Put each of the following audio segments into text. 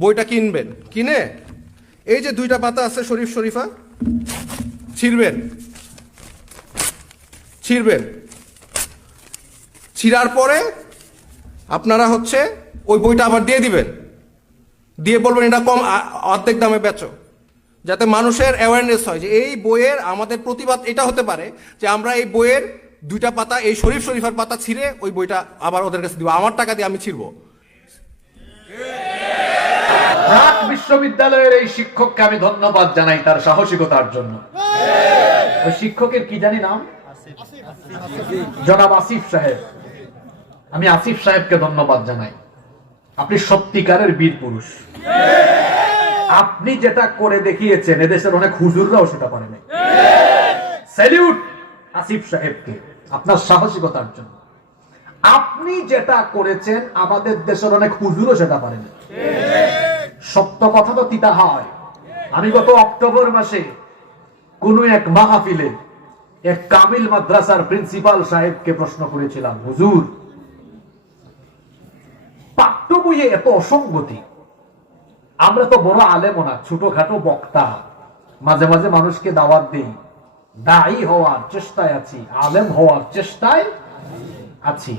বইটা কিনবেন, কিনে এই যে 2টা পাতা আছে শরীফ শরীফা, ছিঁড়বেন, ছিঁড়ার পরে আপনারা ওই বইটা আবার দিয়ে দিবেন, দিয়ে বলবেন এটা কম, অর্ধেক দামে বেচো, যাতে মানুষের অ্যাওয়ারনেস হয় যে এই বইয়ের আমাদের প্রতিবাদ এটা হতে পারে যে আমরা এই বইয়ের 2টা পাতা, এই শরীফ শরীফার পাতা ছিঁড়ে ওই বইটা আবার ওদের কাছে দিব, আমার টাকা দিয়ে আমি ছিঁড়বো। ঢাকা বিশ্ববিদ্যালয়ের এই শিক্ষককে আমি ধন্যবাদ জানাই তার সাহসিকতার জন্য। ওই শিক্ষকের কি জানি নাম, জনাব আসিফ সাহেব। আমি আসিফ সাহেবকে ধন্যবাদ জানাই। আপনি সত্যিকারের বীর পুরুষ। আপনি যেটা করে দেখিয়েছেন এদেশের অনেক হুজুররাও সেটা পারে নাই। স্যালিউট আসিফ সাহেবকে আপনার সাহসিকতার জন্য। আপনি যেটা করেছেন আমাদের দেশের অনেক হুজুরও সেটা পারে না। সত্য কথা তো তিতা হয়। আমি গত অক্টোবর মাসে কোন এক মাহফিলে এক কামিল মাদ্রাসার প্রিন্সিপাল সাহেবকে প্রশ্ন করেছিলাম, হুজুর পাঠ্য বইয়ে এত অসঙ্গতি, আমরা তো বড় আলেম না, ছোটখাটো বক্তা, মাঝে মাঝে মানুষকে দাওয়াত দিই, দায়ী হওয়ার চেষ্টায় আছি, আলেম হওয়ার চেষ্টায় আছি,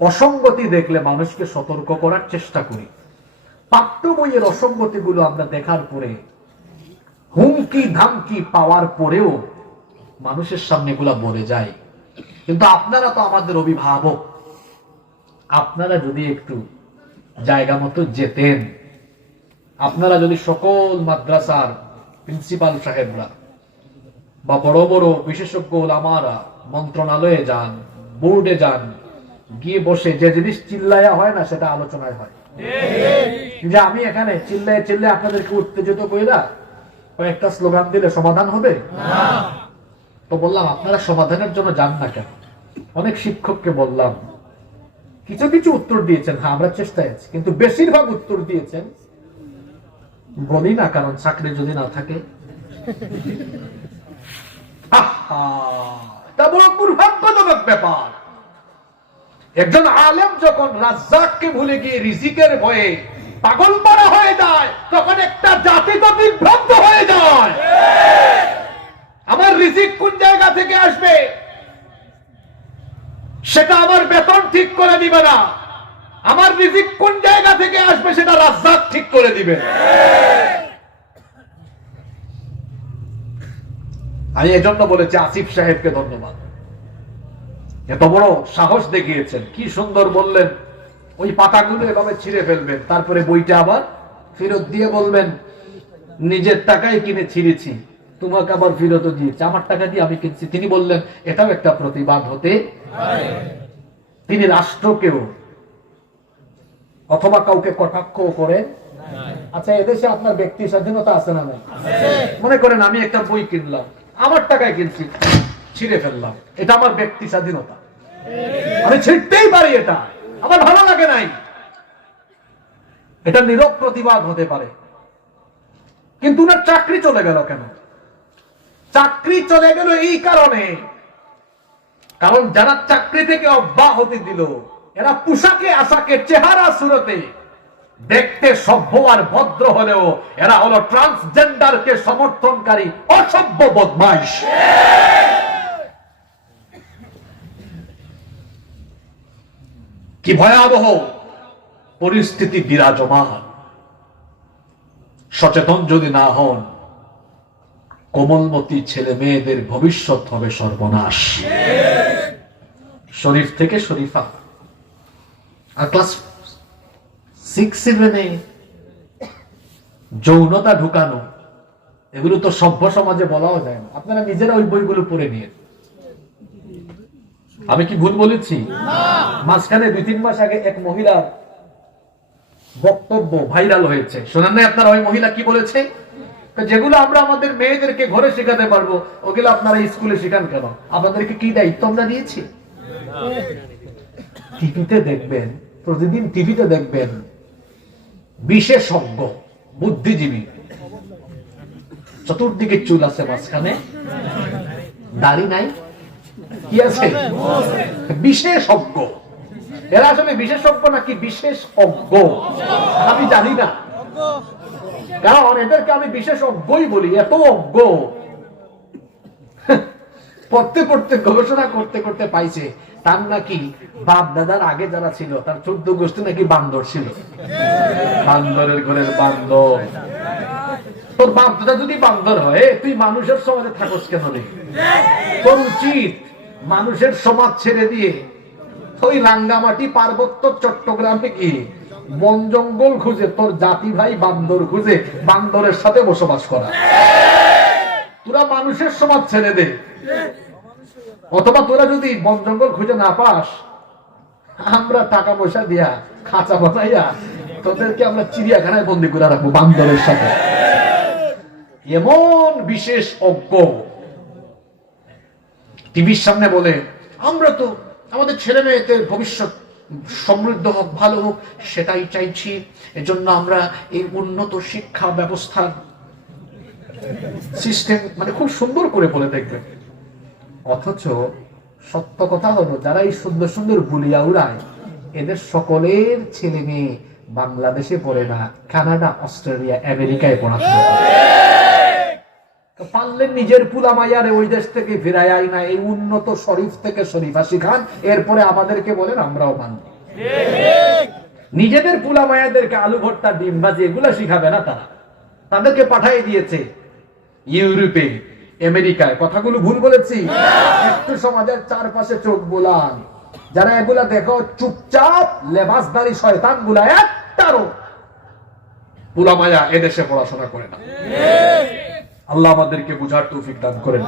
অসঙ্গতি দেখলে মানুষকে সতর্ক করার চেষ্টা করি। পাঠ্য বইয়ের অসঙ্গতি গুলো আমরা দেখার পরে, হুমকি ধামকি পাওয়ার পরেও মানুষের সামনে এগুলা বলে যায়। কিন্তু আপনারা তো আমাদের অভিভাবক, আপনারা যদি একটু জায়গা মতো যেতেন, আপনারা যদি সকল মাদ্রাসার প্রিন্সিপাল সাহেবরা বা বড় বড় বিশেষজ্ঞ ওলামারা মন্ত্রণালয়ে যান, বোর্ডে যান, গিয়ে বসে যে জিনিস চিল্লায়া হয় না সেটা আলোচনায় হয়। যে আমি এখানে চিল্লায় চিল্লায় আপনাদেরকে উত্তেজিত কইরা কয়েকটা স্লোগান দিলে সমাধান হবে না। তো বললাম আপনারা সমাধানের জন্য যান না কেন। অনেক শিক্ষককে বললাম, কিছু কিছু উত্তর দিয়েছেন, হ্যাঁ আমরা চেষ্টায় আছি, কিন্তু বেশিরভাগ উত্তর দিয়েছেন বলি না, কারণ চাকরি যদি না থাকে। তা বড় দুর্ভাগ্যজনক ব্যাপার। একজন আলেম যখন রাজ্জাককে ভুলে গিয়ে রিজিকের ভয়ে পাগল পারা হয়ে যায়, তখন একটা জাতি তো বিভ্রান্ত হয়ে যায়। আমার রিজিক কোন জায়গা থেকে আসবে সেটা আমার বেতন ঠিক করে দিবে না, আমার রিজিক কোন জায়গা থেকে আসবে সেটা রাজ্জাক ঠিক করে দিবে। আমি এজন্য বলেছি আসিফ সাহেবকে ধন্যবাদ, এত বড় সাহস দেখিয়েছেন। কি সুন্দর বললেন, ওই পাতাগুলো এভাবে ছিঁড়ে ফেলবেন, তারপরে বইটা আবার ফেরত দিয়ে বলবেন নিজের টাকায় কিনে ছিঁড়েছি, তোমাকে আবার ফেরত দিয়েছি, আমার টাকা দিয়ে আমি কিনছি। তিনি বললেন এটাও একটা প্রতিবাদ হতে পারে। তিনি রাষ্ট্রকেও অথবা কাউকে কটাক্ষ করে। আচ্ছা, এদেশে আপনার ব্যক্তি স্বাধীনতা আছে না নাই? মনে করেন আমি একটা বই কিনলাম, আমার টাকায় কিনছি, ছিঁড়ে ফেললাম, এটা আমার ব্যক্তি স্বাধীনতা, আমি ছিঁড়তেই পারি, এটা আমার ভালো লাগে নাই, এটা নীরব প্রতিবাদ হতে পারে। কিন্তু ওনার চাকরি চলে গেল কেন? চাকরি চলে গেল এই কারণে, কারণ যারা চাকরি থেকে অব্যাহতি দিল এরা পোশাকে আশাকে চেহারা সুরতে দেখতে সভ্য আর ভদ্র হলেও এরা হলো ট্রান্সজেন্ডারকে সমর্থনকারী অসভ্য বদমাইশ। কি ভয়াবহ পরিস্থিতি বিরাজমান। সচেতন যদি না হন, কোমলমতি ছেলে মেয়েদের ভবিষ্যৎ হবে সর্বনাশ। শরীফ থেকে শরীফা আর ক্লাস 6-7 যৌনতা ঢুকানো, এগুলো তো সভ্য সমাজে বলাও যায় না। আপনারা নিজেরা ওই বইগুলো পড়ে নিয়ে, আমি কি ভুল বলেছি? মাঝখানে 2-3 মাস আগে এক মহিলার বক্তব্য ভাইরাল হয়েছে, শোনেন না আপনারা? ওই মহিলা কি বলেছে, যেগুলো আমরা আমাদের মেয়েদেরকে ঘরে শেখাতে পারবো ওগুলো আপনারা স্কুলে শেখান কেন? আপনাদেরকে কি দায়িত্ব আমরা দিয়েছি? টিভিতে দেখবেন, প্রতিদিন টিভিতে দেখবেন বিশেষজ্ঞ বুদ্ধিজীবী, চতুর্দিকে চুল আছে, মাঝখানে দাড়ি নাই, কি আছে? বিশেষজ্ঞ। এরা আসলে বিশেষজ্ঞ নাকি বিশেষ অজ্ঞ আমি জানি না। কারণ এদেরকে আমি বিশেষ অজ্ঞই বলি, এত অজ্ঞ। পড়তে পড়তে গবেষণা করতে করতে পাইছে তার নাকি বাপ দাদার আগে যারা ছিল তার 14 গোষ্ঠী নাকি বান্দর ছিল, বান্দরের ঘরের বান্দর। তোর বাপ দাদা যদি বান্দর হয়, তুই মানুষের সমাজে থাকস কেন রে? তোর উচিত মানুষের সমাজ ছেড়ে দিয়ে ওই রাঙ্গামাটি পার্বত্য চট্টগ্রামে গিয়ে বন জঙ্গল খুঁজে তোর জাতি ভাই বান্দর খুঁজে বান্দরের সাথে বসবাস করা। তোরা মানুষের সমাজ ছেড়ে দে, অথবা তোরা যদি বন জঙ্গল খুঁজে না পাস, আমরা টাকা পয়সা দিয়া খাঁচা বানাইয়া তোদেরকে আমরা চিড়িয়াখানায় বন্দি করে রাখবো বান্দরের সাথে। এমন বিশেষ অজ্ঞ টিভির সামনে বলে আমরা তো আমাদের ছেলে মেয়েদের ভবিষ্যৎ সমৃদ্ধ হোক, ভালো হোক, সেটাই চাইছি, এজন্য আমরা এই উন্নত শিক্ষা ব্যবস্থার সিস্টেম, মানে খুব সুন্দর করে বলে দেখবে। অথচ সত্য কথা হলো, যারা এই সুন্দর সুন্দর বুলিয়া উড়ায়, এদের সকলের ছেলে মেয়ে বাংলাদেশে পড়ে না, কানাডা, অস্ট্রেলিয়া, আমেরিকায় পড়াশোনা করে। পারলেন নিজের পুলা মাইয়ারে ওই দেশ থেকে ফিরায় আই না, এই উন্নত শরীফ থেকে শরীফা শিখান, এরপরে আমাদেরকে বলেন আমরাও মানব। নিজেদের পুলা মায়াদেরকে আলু ভর্তা, ডিম ভাজি এগুলা শিখাবে না তারা, তাদেরকে পাঠিয়ে দিয়েছে ইউরোপে, আমেরিকায়। কথাগুলো ভুল বলেছি? একটু সমাজের চারপাশে চোখ বোলান, যারা এগুলা দেখো চুপচাপ লেবাসদারি শয়তান গুলা একটারও পুলা মায়া এদেশে পড়াশোনা করে না। আল্লাহ আমাদেরকে বুঝার তৌফিক দান করেন।